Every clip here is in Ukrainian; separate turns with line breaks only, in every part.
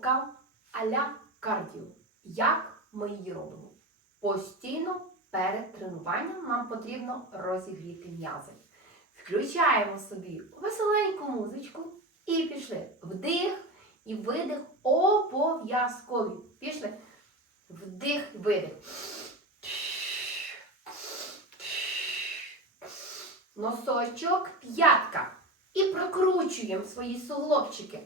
вправка а-ля кардіо. Як ми її робимо? Постійно перед тренуванням нам потрібно розігріти м'язи. Включаємо собі веселеньку музичку і пішли. Вдих і видих обов'язкові. Пішли. Вдих, видих. Носочок, п'ятка. І прокручуємо свої суглобчики.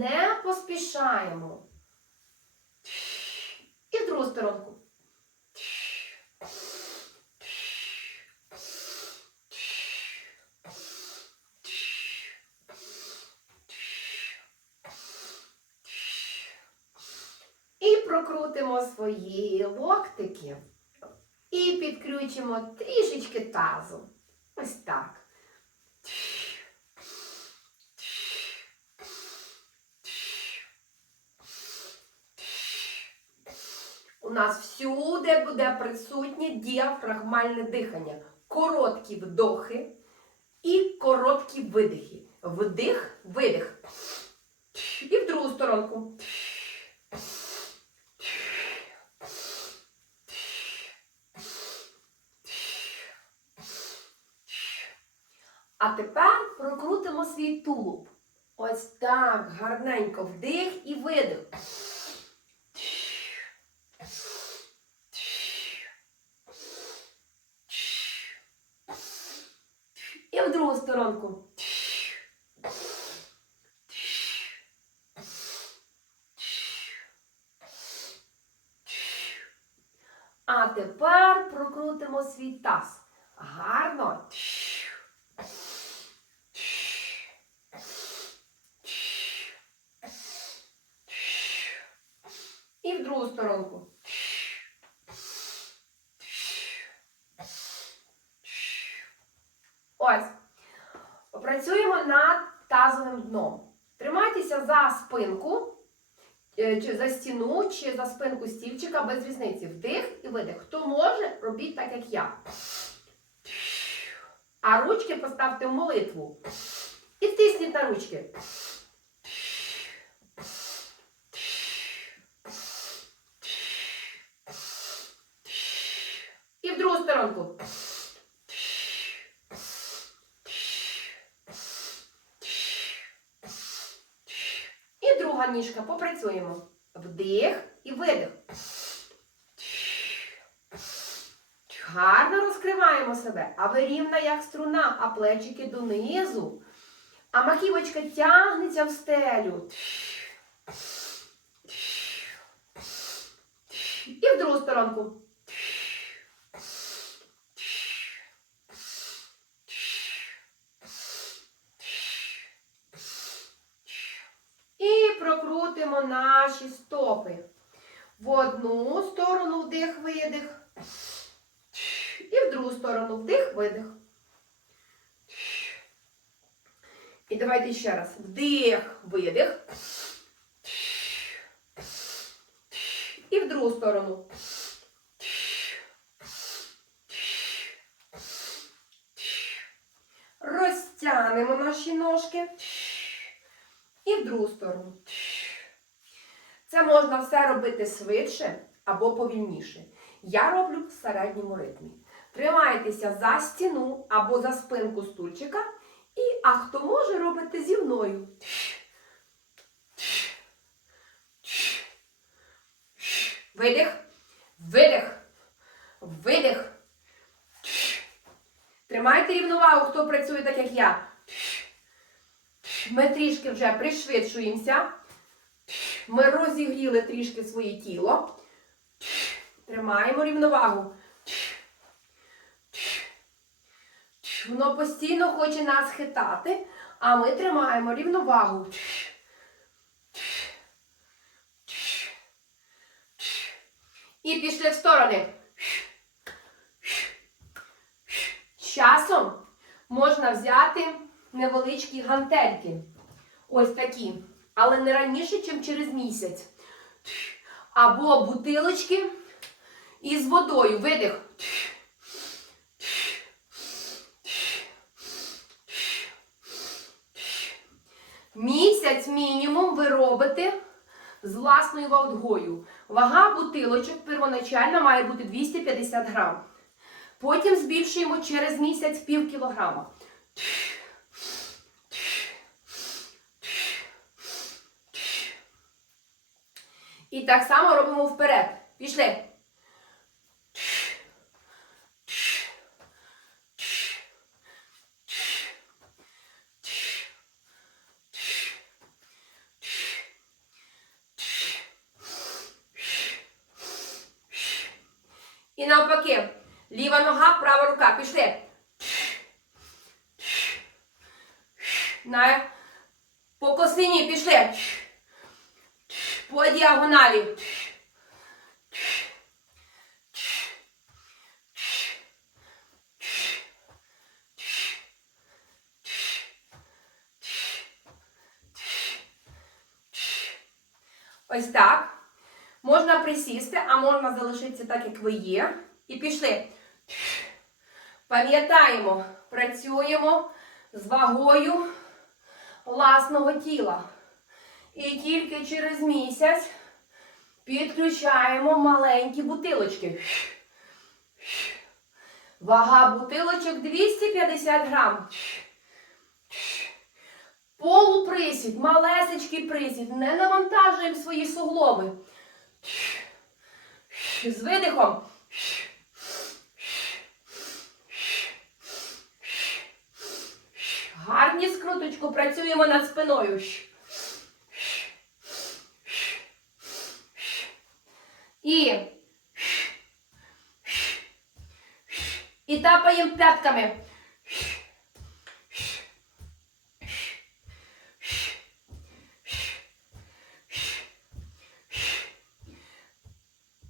Не поспішаємо. І в другу сторонку. І прокрутимо свої локтики. І підключимо трішечки тазу. Ось так. У нас всюди буде присутнє діафрагмальне дихання. Короткі вдохи і короткі видихи. Вдих, видих. І в другу сторонку. А тепер прокрутимо свій тулуб. Ось так, гарненько вдих і видих. І в другу сторонку. А тепер прокрутимо свій таз. Гарно. І в другу сторонку. Ось. Попрацюємо над тазовим дном. Тримайтеся за спинку, е, чи за стіну, чи за спинку стільчика без різниці. Вдих видих. Хто може, робіть так, як я. А ручки поставте в молитву. І тисніть на ручки. І в другу сторонку. І друга ніжка. Попрацюємо. Вдих і видих. Гарно розкриваємо себе. А ви рівна, як струна, а плечики донизу. А маківочка тягнеться в стелю. І в другу сторонку. І прокрутимо наші стопи. В одну сторону вдих, видих. Другу сторону вдих, видих. І давайте ще раз. Вдих, видих. І в другу сторону. Розтягнемо наші ножки. І в другу сторону. Це можна все робити швидше або повільніше. Я роблю в середньому ритмі. Тримайтеся за стіну або за спинку стульчика. І, а хто може, робити зі мною. Видих, видих, видих. Тримайте рівновагу, хто працює так, як я. Ми трішки вже пришвидшуємося. Ми розігріли трішки своє тіло. Тримаємо рівновагу. Воно постійно хоче нас хитати, а ми тримаємо рівновагу. І пішли в сторони. Часом можна взяти невеличкі гантельки. Ось такі. Але не раніше, ніж через місяць. Або бутилочки із водою. Видих. місяць мінімум ви робите з власною вагою. Вага бутилочок первоначально має бути 250 грам. Потім збільшуємо через місяць пів кілограма. І так само робимо вперед. Пішли. І навпаки. Ліва нога, права рука. Пішли. На по косині пішли. По діагоналі. Ось так. Можна присісти, а можна залишитися так, як ви є. І пішли. Пам'ятаємо, працюємо з вагою власного тіла. І тільки через місяць підключаємо маленькі бутилочки. Вага бутилочок 250 грам. Полуприсід, малесечкий присід. Не навантажуємо свої суглоби. З видихом. Гарні скруточку працюємо над спиною. І. І тапаємо п'ятками.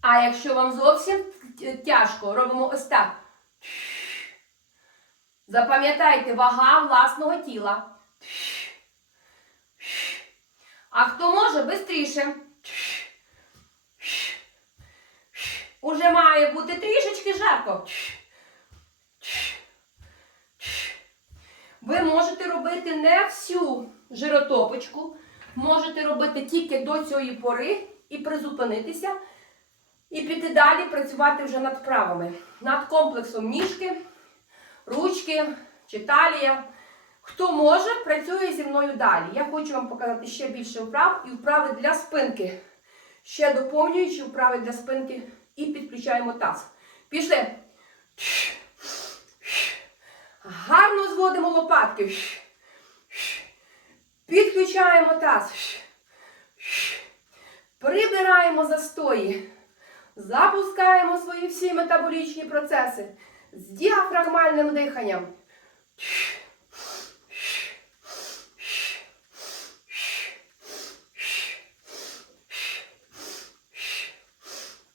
А якщо вам зовсім тяжко, робимо ось так. Запам'ятайте, вага власного тіла. А хто може, швидше. Уже має бути трішечки жарко. Ви можете робити не всю жиротопочку, можете робити тільки до цієї пори і призупинитися, і піти далі працювати вже над вправами, над комплексом ніжки ручки чи талія. Хто може, працює зі мною далі. Я хочу вам показати ще більше вправ і вправи для спинки. Ще доповнюючи вправи для спинки і підключаємо таз. Пішли. Гарно зводимо лопатки. Підключаємо таз. Прибираємо застої. Запускаємо свої всі метаболічні процеси з діафрагмальним диханням.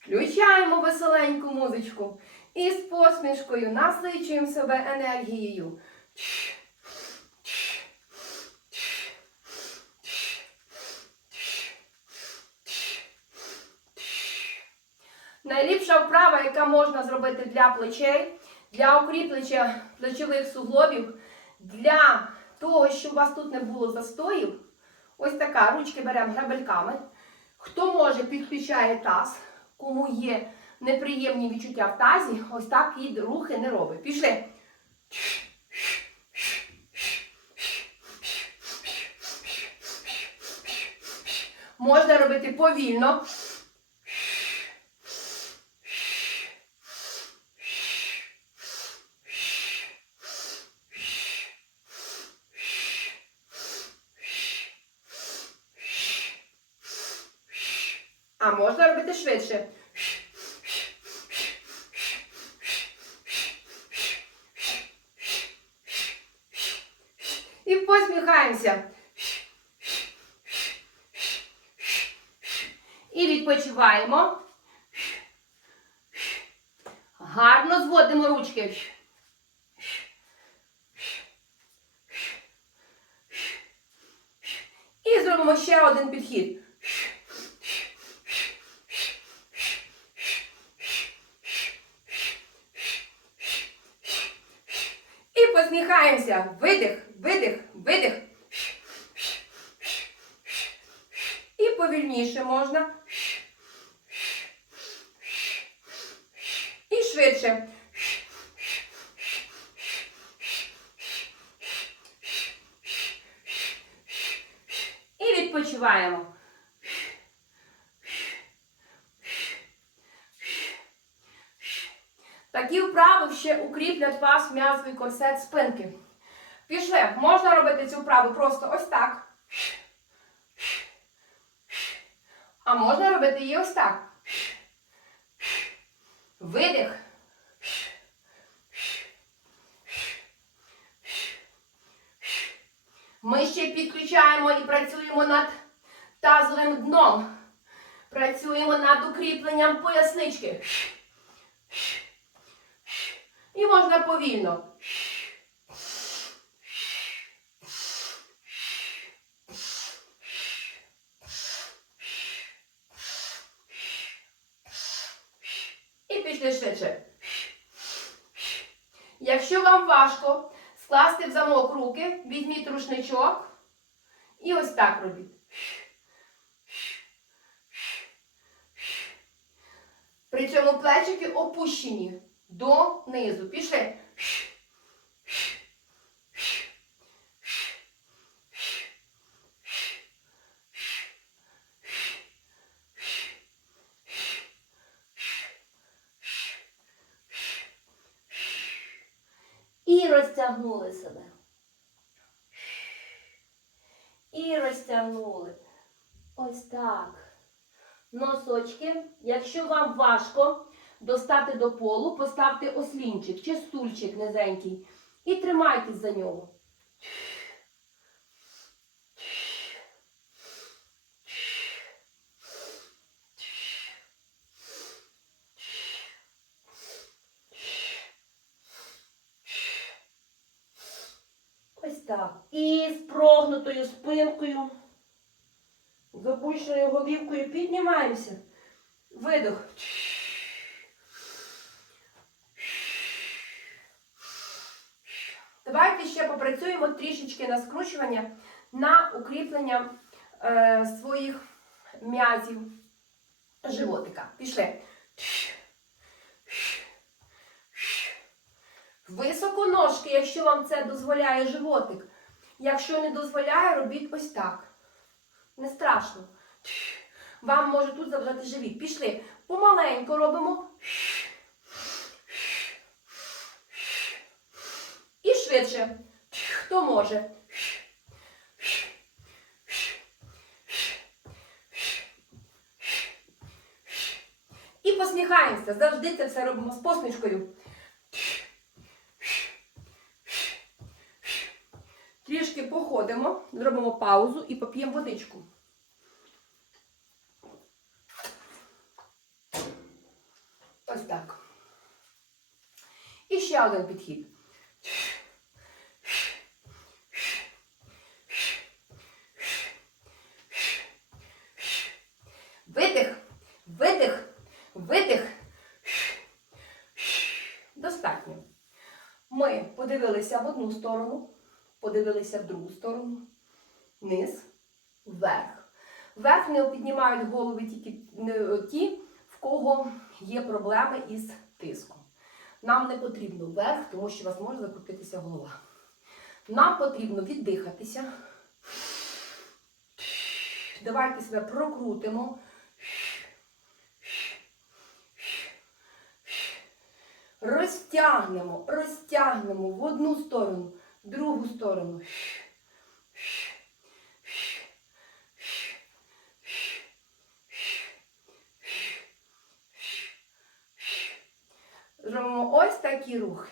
Включаємо веселеньку музичку і з посмішкою насичуємо себе енергією. Найліпша вправа, яка можна зробити для плечей, для укріплення плечових суглобів, для того, щоб у вас тут не було застоїв. Ось така. Ручки беремо грабельками. Хто може, підключає таз. Кому є неприємні відчуття в тазі, ось і рухи не робить. Пішли. Можна робити повільно. А можна робити швидше. І посміхаємося. І відпочиваємо. Гарно зводимо ручки. І зробимо ще один підхід. І посміхаємося. Видих. повільніше можна. І швидше. І відпочиваємо. Такі вправи ще укріплять ваш м'язовий корсет спинки. Пішли. Можна робити цю вправу просто ось так. А можна робити її ось так. Видих. Ми ще підключаємо і працюємо над тазовим дном. Працюємо над укріпленням пояснички. І можна повільно. І швидше. Якщо вам важко скласти в замок руки, візьміть рушничок і ось так робіть. При цьому плечики опущені донизу. Пішли.
І розтягнули себе. І розтягнули. Ось так. Носочки. Якщо вам важко достати до полу, поставте ослінчик чи стульчик низенький. І тримайтесь за нього. Ось так. І з прогнутою спинкою, з опущеною голівкою піднімаємося.
Видох. Давайте ще попрацюємо трішечки на скручування, на укріплення е, своїх м'язів животика. Пішли. Високо ножки, якщо вам це дозволяє животик. Якщо не дозволяє, робіть ось так. Не страшно. Вам може тут заважати живіт. Пішли. Помаленько робимо. І швидше. Хто може? І посміхаємося. Завжди це все робимо з посмішкою. Трішки походимо, зробимо паузу і поп'ємо водичку. Ось так. І ще один підхід. Видих, видих, видих. Достатньо. Ми подивилися в одну сторону, подивилися в другу сторону, вниз, вверх. Вверх не піднімають голови тільки ті, в кого є проблеми із тиском. Нам не потрібно вверх, тому що у вас може закрутитися голова. Нам потрібно віддихатися. Давайте себе прокрутимо. Розтягнемо, розтягнемо в одну сторону, другу сторону. Зробимо ось такі рухи.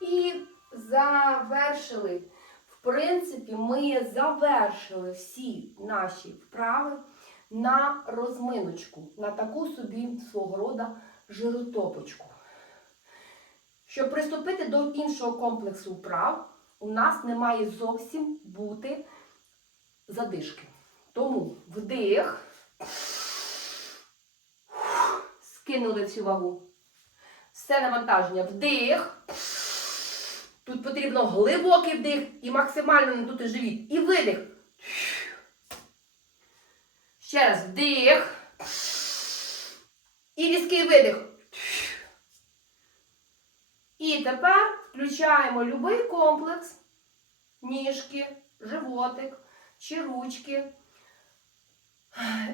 І завершили. В принципі, ми завершили всі наші вправи на розминочку, на таку собі свого рода жиротопочку. Щоб приступити до іншого комплексу вправ, у нас не має зовсім бути задишки. Тому вдих, скинули всю вагу. Все навантаження. Вдих. Тут потрібно глибокий вдих і максимально надути живіт. І видих. Ще раз вдих. І різкий видих. І тепер включаємо будь-який комплекс. Ніжки, животик чи ручки.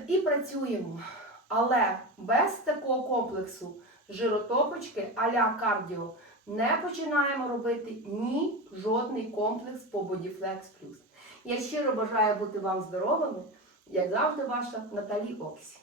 І працюємо. Але без такого комплексу жиротопочки а-ля кардіо не починаємо робити ні жодний комплекс по Bodyflex Plus. Я щиро бажаю бути вам здоровими, як завжди, ваша Наталі Оксі.